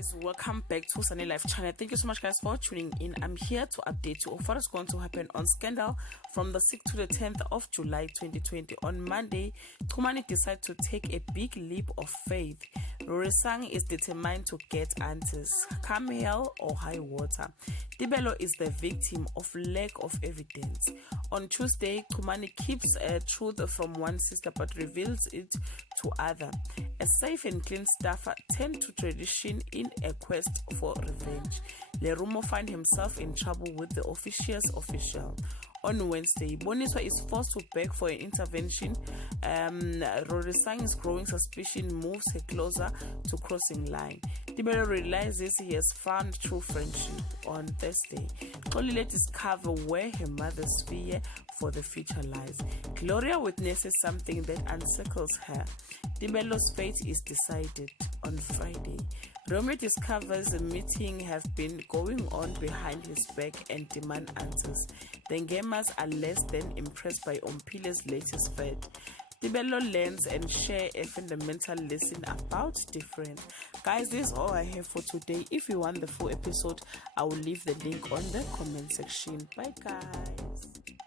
Guys, welcome back to Sunny Life channel. Thank you so much guys for tuning in. I'm here to update you of what is going to happen on Scandal from the 6th to the 10th of July 2020. On Monday, Xhumani decided to take a big leap of faith. Rorisang is determined to get answers, come hell or high water. Tibelo is the victim of lack of evidence. On Tuesday, Xhumani keeps truth from one sister but reveals it to other. A safe and clean staffer turned to tradition in a quest for revenge. Lerumo finds himself in trouble with the officious official. On Wednesday, Boniswa is forced to beg for an intervention. Rorisang's growing suspicion moves her closer to crossing line. Tibelo realizes he has found true friendship. On Thursday, Xolile discovers where her mother's fear for the future lies. Gloria witnesses something that unsettles her. Tibelo's fate is decided. On Friday, Romeo discovers a meeting have been going on behind his back and demand answers. The gamers are less than impressed by Ompile's latest fight. Tibelo learns and share a fundamental lesson about difference. Guys, this is all I have for today. If you want the full episode, I will leave the link on the comment section. Bye guys.